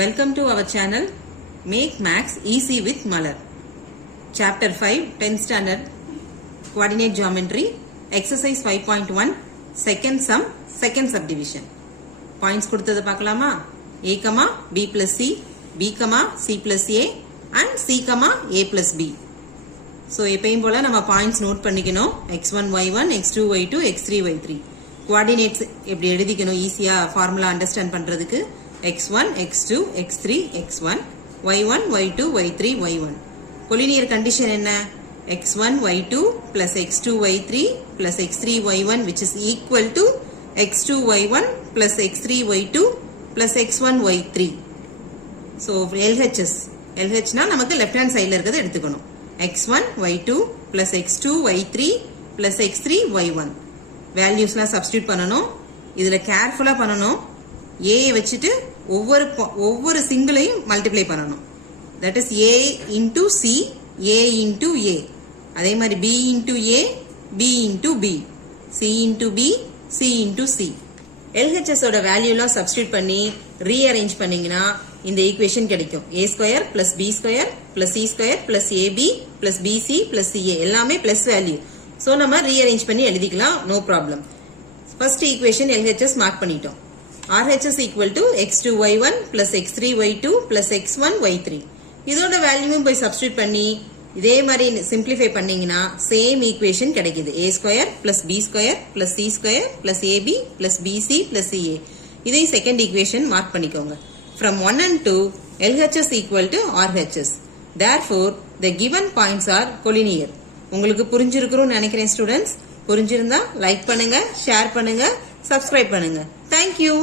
Welcome to our channel Make Maths Easy with Malar. Chapter 5 10th Standard Coordinate Geometry Exercise 5.1 Second Sum Second Subdivision. Points கொடுத்தது பார்க்கலாமா? A, B plus C, B, C plus A and C, A plus B. So எப்பயும் போல நம்ம points note பண்ணிக்கணும். x1 y1 x2 y2 x3 y3. Coordinates எப்படி எழுதிக்கணும் ஈஸியா formula understand பண்றதுக்கு x1 x2 x3 x1 y1 y2 y3 y1. Collinear condition என்ன? x1 y2 plus x2 y3 plus x3 y1 which is equal to x2 y1 plus x3 y2 plus x1 y3. So LHS னா நமக்கு left hand சைடுல இருக்கிறது எடுத்துக்கணும். x1 y2 plus x2 y3 plus x3 y1. வேல்யூஸ்லாம் substitute பண்ணணும். இதுல கேர்ஃபுல்லா பண்ணணும். a வச்சிட்டு ஒவ்வொரு சிங்கிளையும் மல்டிப்ளை பண்ணணும். That is a into c, a into a. அதே மாதிரி b into a, b into b, c into b, c into c. LHS ஓட வேல்யூலாம் சப்ஸ்டிட்யூட் பண்ணி ரீஅரேஞ்ச் பண்ணீங்கன்னா இந்த ஈக்குவேஷன் கிடைக்கும். a square plus b square plus c square plus ab plus bc plus ca எல்லாமே plus value. So நம்ம rearrange பண்ணி எழுதிக்கலாம், no problem. First equation LHS mark பண்ணிட்டோம். RHS equal to x2 y1 plus x3 y2 plus x1 y3. இதோட வேல்யூவும் போய் substitute பண்ணி இதே மாதிரி சிம்பிளிஃபை பண்ணீங்கன்னா சேம் ஈக்குவேஷன் கிடைக்குது. a square plus b square plus c square plus ab plus bc plus ca. இதை செகண்ட் ஈக்குவேஷன் மார்க் பண்ணிக்கோங்க. From 1 and 2 LHS equal to RHS. Therefore the given points are collinear. உங்களுக்கு புரிஞ்சிருக்கும்னு நினைக்கிறேன் students. புரிஞ்சிருந்தா like பண்ணுங்க, share பண்ணுங்க, subscribe பண்ணுங்க. Thank you.